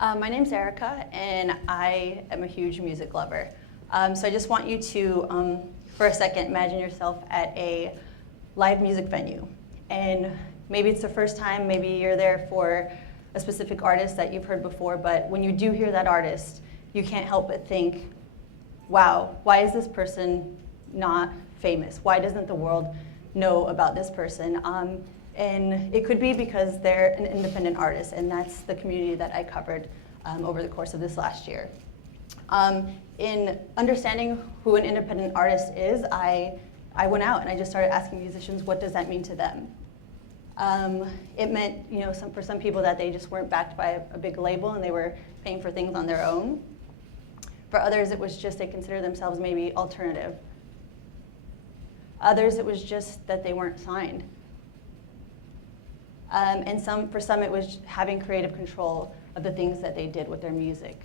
My name's Erica, and I am a huge music lover. So I just want you to, for a second, imagine yourself at a live music venue. And maybe it's the first time, maybe you're there for a specific artist that you've heard before, but when you do hear that artist, you can't help but think, wow, why is this person not famous? Why doesn't the world know about this person? And it could be because they're an independent artist, and that's the community that I covered over the course of this last year. In understanding who an independent artist is, I went out and I just started asking musicians, what does that mean to them? It meant, for some people that they just weren't backed by a big label and they were paying for things on their own. For others, it was just they consider themselves maybe alternative. Others, it was just that they weren't signed. And for some, it was having creative control of the things that they did with their music.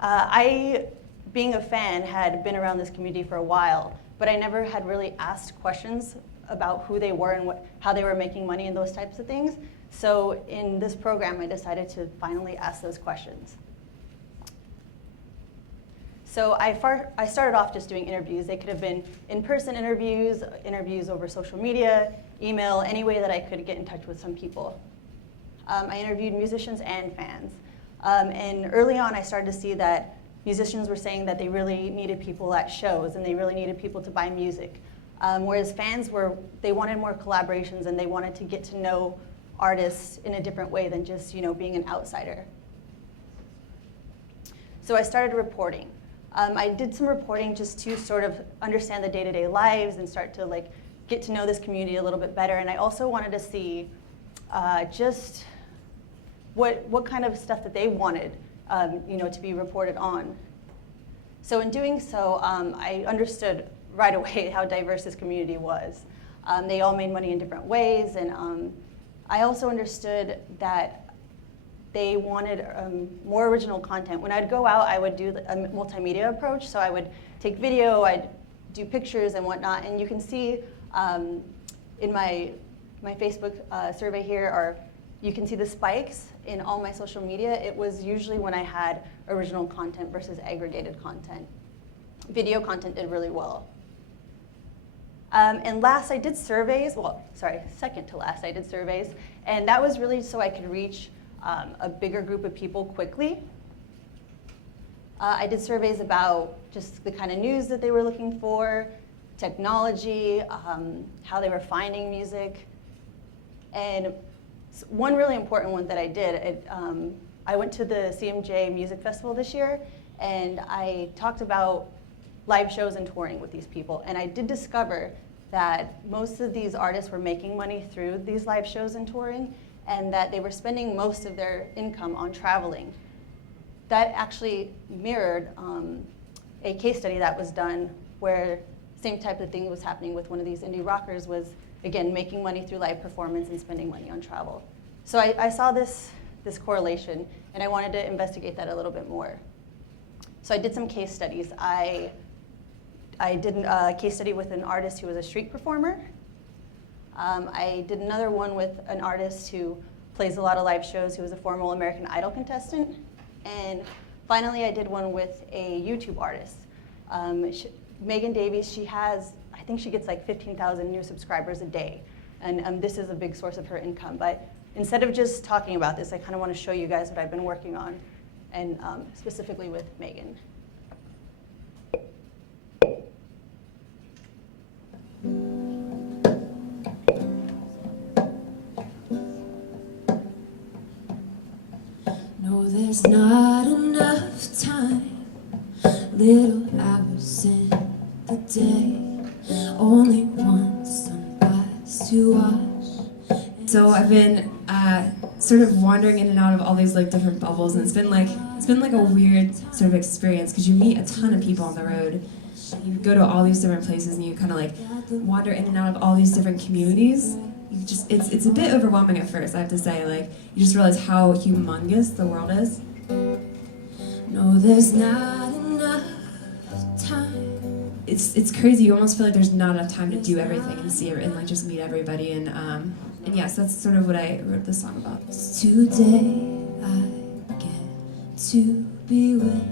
I, being a fan, had been around this community for a while, but I never had really asked questions about who they were and how they were making money and those types of things. So in this program, I decided to finally ask those questions. So I started off just doing interviews. They could have been in-person interviews, interviews over social media, email, any way that I could get in touch with some people. I interviewed musicians and fans. And early on, I started to see that musicians were saying that they really needed people at shows and they really needed people to buy music. Whereas fans they wanted more collaborations and they wanted to get to know artists in a different way than just being an outsider. So I started reporting. I did some reporting just to sort of understand the day-to-day lives and start to get to know this community a little bit better. And I also wanted to see just what kind of stuff that they wanted to be reported on. So in doing so, I understood right away how diverse this community was. They all made money in different ways, and I also understood that they wanted more original content. When I'd go out, I would do a multimedia approach, so I would take video, I'd do pictures and whatnot, and you can see in my Facebook survey here, you can see the spikes in all my social media. It was usually when I had original content versus aggregated content. Video content did really well. And last, I did surveys. Second to last, I did surveys. And that was really so I could reach a bigger group of people quickly. I did surveys about just the kind of news that they were looking for, technology, how they were finding music. And one really important one that I did, I went to the CMJ Music Festival this year, and I talked about live shows and touring with these people. And I did discover that most of these artists were making money through these live shows and touring, and that they were spending most of their income on traveling. That actually mirrored a case study that was done where same type of thing was happening with one of these indie rockers was, again, making money through live performance and spending money on travel. So I saw this correlation, and I wanted to investigate that a little bit more. So I did some case studies. I did a case study with an artist who was a street performer. I did another one with an artist who plays a lot of live shows, who was a former American Idol contestant. And finally, I did one with a YouTube artist. Megan Davies, I think she gets like 15,000 new subscribers a day. And this is a big source of her income. But instead of just talking about this, I kind of want to show you guys what I've been working on, and specifically with Megan. No, there's not enough time, little hours in the day, only one sunrise to watch. So I've been sort of wandering in and out of all these different bubbles, and it's been like a weird sort of experience because you meet a ton of people on the road. You go to all these different places and you kind of wander in and out of all these different communities. It's a bit overwhelming at first, I have to say. You just realize how humongous the world is. No, there's not enough time. It's crazy. You almost feel like there's not enough time to do everything and see and just meet everybody. And yes, that's sort of what I wrote this song about. Today I get to be with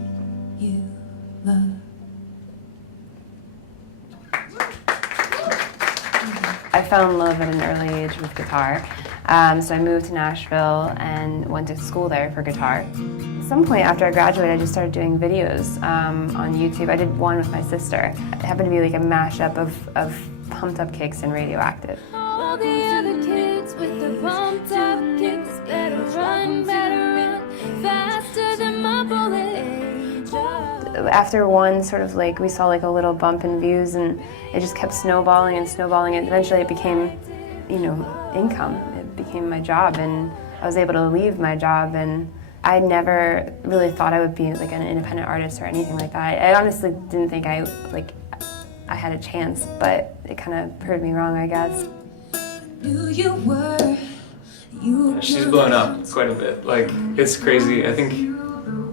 you, love. I fell in love at an early age with guitar, so I moved to Nashville and went to school there for guitar. At some point after I graduated, I just started doing videos on YouTube. I did one with my sister. It happened to be like a mashup of Pumped Up Kicks and Radioactive. All the other kids with the pumped up kicks better run faster than my bullet. After one sort of like, we saw like a little bump in views, and it just kept snowballing and snowballing, and eventually it became, you know, income. It became my job, and I was able to leave my job, and I never really thought I would be like an independent artist or anything like that. I honestly didn't think I had a chance, but it kind of proved me wrong, I guess. She's blown up quite a bit. Like, it's crazy. I think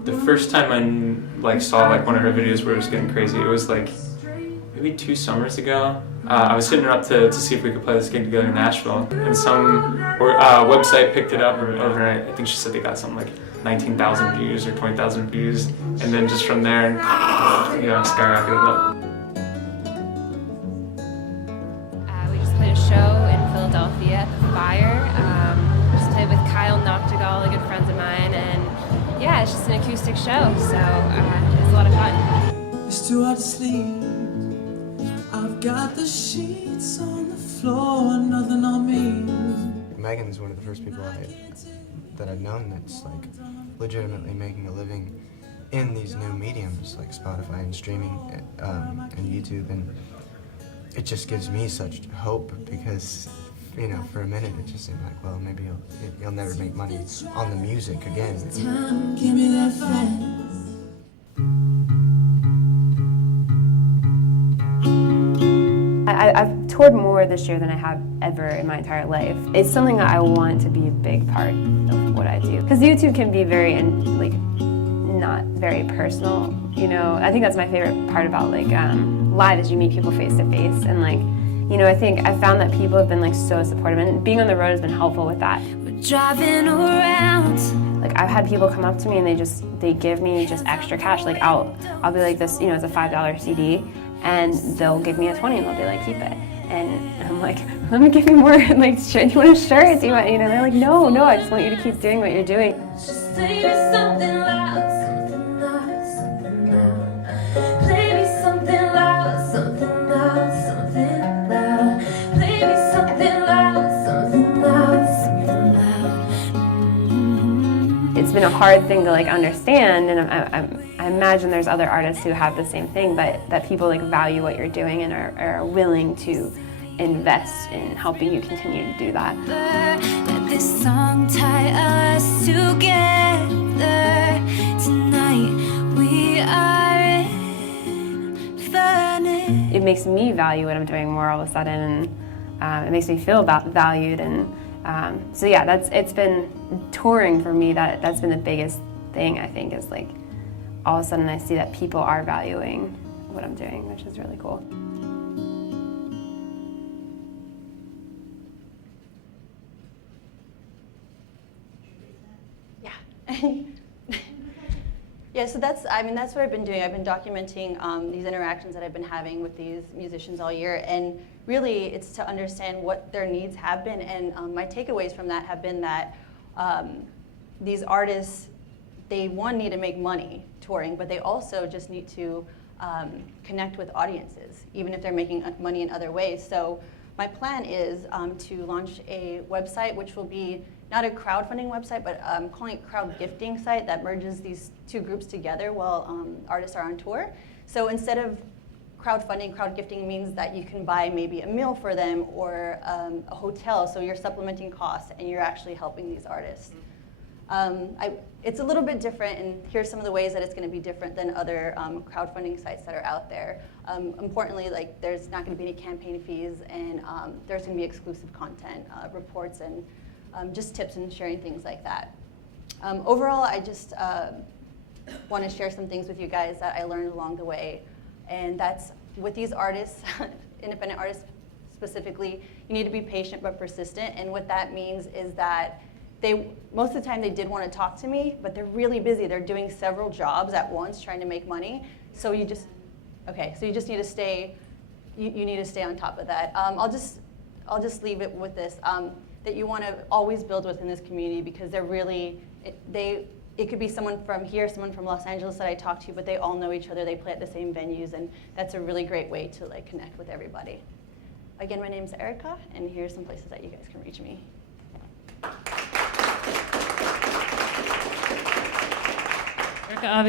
the first time I saw one of her videos where it was getting crazy, it was like maybe 2 summers ago. I was hitting her up to see if we could play this gig together in Nashville, and some website picked it up overnight. I think she said they got something like 19,000 views or 20,000 views, and then just from there, skyrocketed up. We just played a show in Philadelphia at the Fire. Just played with Kyle Noctegal, a good friend of mine, and yeah, it's just an acoustic show, so it's a lot of fun. It's too hard to sleep. I've got the sheets on the floor, nothing on me. Megan's one of the first people that I've known that's legitimately making a living in these new mediums like Spotify and streaming and YouTube, and it just gives me such hope because, for a minute it just seemed like, well, maybe you'll never make money on the music again. Give me that fast. I've toured more this year than I have ever in my entire life. It's something that I want to be a big part of what I do. Because YouTube can be very, not very personal, I think that's my favorite part about live is you meet people face to face, and I think I found that people have been so supportive, and being on the road has been helpful with that. We're driving around. I've had people come up to me and they give me just extra cash. I'll be like, this, it's a $5 CD, and they'll give me a 20 and they'll be like, keep it. And I'm like, let me give you more. Do you want a shirt? Do you want, they're like, no, I just want you to keep doing what you're doing. Just say me something loud, something loud, something loud. Play me something loud, something loud, something loud. Play me something loud, something loud, something loud. It's been a hard thing to understand, and I imagine there's other artists who have the same thing, but that people value what you're doing and are willing to invest in helping you continue to do that. Let this song tie us together. Tonight we are infinite. It makes me value what I'm doing more all of a sudden, and it makes me feel valued. And so yeah, it's been touring for me. That's been the biggest thing, I think, is all of a sudden I see that people are valuing what I'm doing, which is really cool. Yeah, so that's what I've been doing. I've been documenting these interactions that I've been having with these musicians all year, and really it's to understand what their needs have been, and my takeaways from that have been that these artists, they need to make money touring, but they also just need to connect with audiences, even if they're making money in other ways. So my plan is to launch a website, which will be not a crowdfunding website, but I'm calling it crowd gifting site that merges these two groups together while artists are on tour. So instead of crowdfunding, crowd gifting means that you can buy maybe a meal for them or a hotel, so you're supplementing costs and you're actually helping these artists. It's a little bit different, and here's some of the ways that it's going to be different than other crowdfunding sites that are out there. Importantly, there's not going to be any campaign fees, and there's going to be exclusive content, reports, and just tips and sharing things like that. Overall, I just want to share some things with you guys that I learned along the way, and that's with these artists, independent artists specifically, you need to be patient but persistent, and what that means is that most of the time they did want to talk to me, but they're really busy. They're doing several jobs at once trying to make money. So you just need to stay, you need to stay on top of that. I'll just leave it with this, that you want to always build within this community, because they're really, it could be someone from here, someone from Los Angeles that I talk to, but they all know each other. They play at the same venues, and that's a really great way to like connect with everybody. Again, my name's Erica, and here's some places that you guys can reach me. Erica, obviously.